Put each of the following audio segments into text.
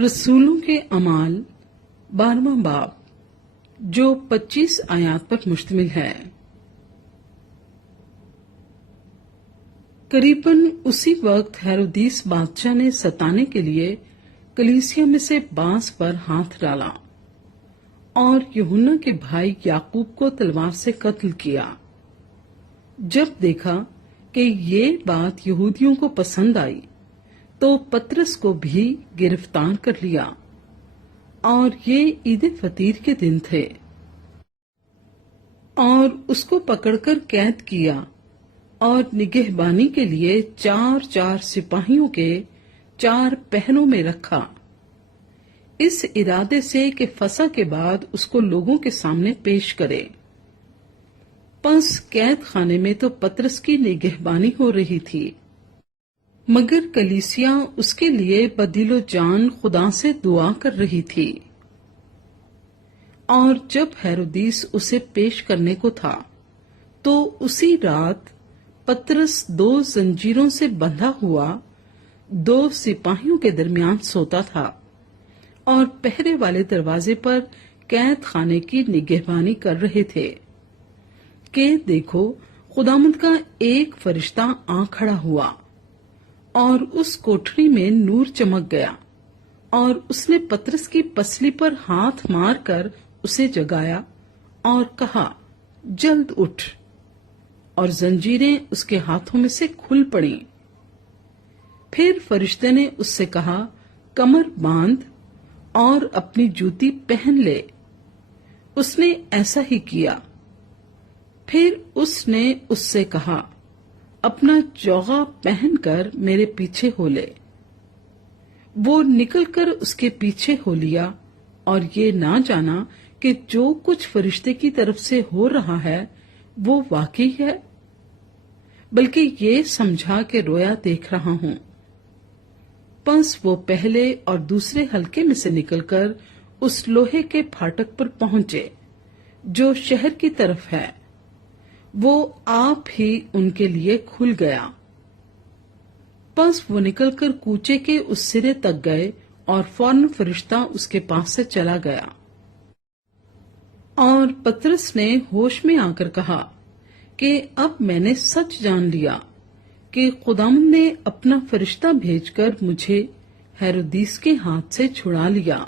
रसूलों के अमाल 12वां बाब जो 25 आयात पर मुश्तमिल है। करीबन उसी वक्त हेरोदीस बादशाह ने सताने के लिए कलीसिया में से बांस पर हाथ डाला और यूहन्ना के भाई याकूब को तलवार से कत्ल किया। जब देखा कि ये बात यहूदियों को पसंद आई तो पतरस को भी गिरफ्तार कर लिया और ये ईद फतीर के दिन थे और उसको पकड़कर कैद किया और निगहबानी के लिए 4 सिपाहियों के 4 पहरों में रखा, इस इरादे से कि फसह के बाद उसको लोगों के सामने पेश करे। बस कैद खाने में तो पतरस की निगहबानी हो रही थी, मगर कलीसिया उसके लिए बदिलो जान खुदा से दुआ कर रही थी। और जब हेरोदीस उसे पेश करने को था तो उसी रात पतरस 2 जंजीरों से बंधा हुआ 2 सिपाहियों के दरमियान सोता था और पहरे वाले दरवाजे पर कैद खाने की निगहबानी कर रहे थे कि देखो खुदामंद का एक फरिश्ता आ खड़ा हुआ और उस कोठरी में नूर चमक गया और उसने पतरस की पसली पर हाथ मारकर उसे जगाया और कहा, जल्द उठ। और जंजीरें उसके हाथों में से खुल पड़ी। फिर फरिश्ते ने उससे कहा, कमर बांध और अपनी जूती पहन ले। उसने ऐसा ही किया। फिर उसने उससे कहा, अपना चोगा पहनकर मेरे पीछे हो ले। वो निकलकर उसके पीछे हो लिया और ये ना जाना कि जो कुछ फरिश्ते की तरफ से हो रहा है वो वाकई है, बल्कि ये समझा कि रोया देख रहा हूं। बस वो पहले और दूसरे हल्के में से निकलकर उस लोहे के फाटक पर पहुंचे जो शहर की तरफ है। वो आप ही उनके लिए खुल गया। बस वो निकलकर कूचे के उस सिरे तक गए और फौरन फरिश्ता उसके पास से चला गया। और पतरस ने होश में आकर कहा कि अब मैंने सच जान लिया कि खुदावंद ने अपना फरिश्ता भेजकर मुझे हेरोदीस के हाथ से छुड़ा लिया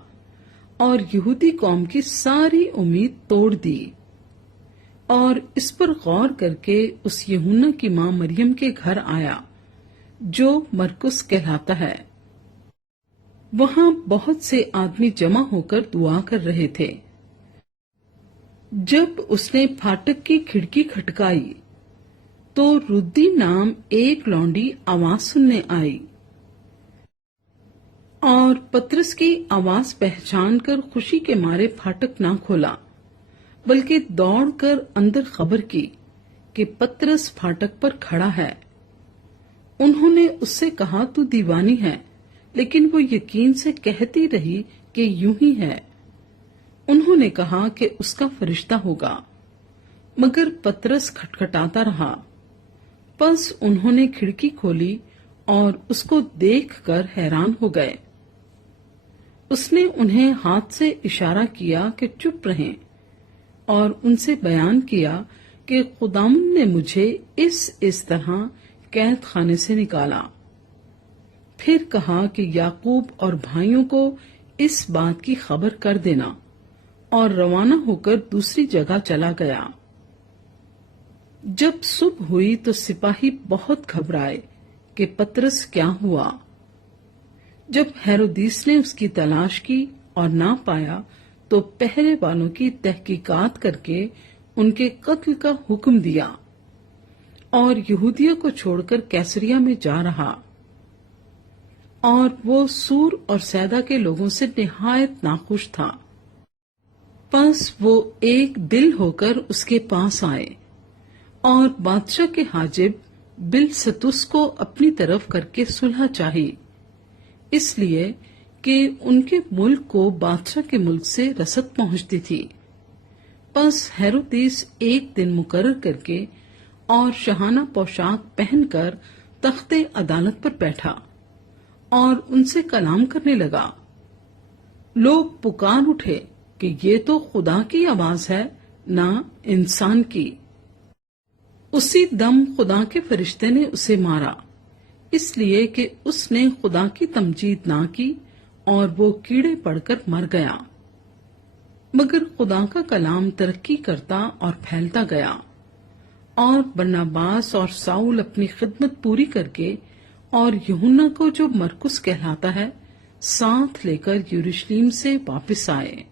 और यहूदी कौम की सारी उम्मीद तोड़ दी। और इस पर गौर करके उस यूहन्ना की मां मरियम के घर आया जो मरकुस कहलाता है। वहां बहुत से आदमी जमा होकर दुआ कर रहे थे। जब उसने फाटक की खिड़की खटकाई तो रुद्दी नाम एक लौंडी आवाज सुनने आई और पतरस की आवाज पहचान कर खुशी के मारे फाटक ना खोला, बल्कि दौड़कर अंदर खबर की कि पतरस फाटक पर खड़ा है। उन्होंने उससे कहा, तू दीवानी है, लेकिन वो यकीन से कहती रही कि यूं ही है। उन्होंने कहा कि उसका फरिश्ता होगा, मगर पतरस खटखटाता रहा। बस उन्होंने खिड़की खोली और उसको देखकर हैरान हो गए। उसने उन्हें हाथ से इशारा किया कि चुप रहें और उनसे बयान किया कि खुदावंद ने मुझे इस तरह कैद खाने से निकाला। फिर कहा कि याकूब और भाइयों को इस बात की खबर कर देना और रवाना होकर दूसरी जगह चला गया। जब सुबह हुई तो सिपाही बहुत घबराए कि पतरस क्या हुआ। जब हेरोदीस ने उसकी तलाश की और ना पाया तो पहरे वालों की तहकीकात करके उनके कत्ल का हुक्म दिया और यहूदियों को छोड़कर कैसरिया में जा रहा। और वो सूर और सैदा के लोगों से निहायत नाखुश था। बस वो एक दिल होकर उसके पास आए और बादशाह के हाजिब बिलसतुस को अपनी तरफ करके सुलह चाही, इसलिए कि उनके मुल्क को बादशाह के मुल्क से रसद पहुंचती थी। बस हेरोदीस एक दिन मुकर्रर करके और शहाना पोशाक पहनकर तख्ते अदालत पर बैठा और उनसे कलाम करने लगा لوگ پکار اٹھے کہ یہ تو خدا کی آواز ہے نہ انسان کی۔ اسی دم خدا کے فرشتے نے اسے مارا، اس لیے کہ اس نے خدا کی تمجید نہ کی اور وہ کیڑے پڑ کر مر گیا۔ مگر خدا کا کلام ترقی کرتا اور پھیلتا گیا، اور برناباس اور ساؤل اپنی خدمت پوری کر کے اور یوحنا کو جو مرکس کہلاتا ہے ساتھ لے کر یروشلیم سے واپس آئے۔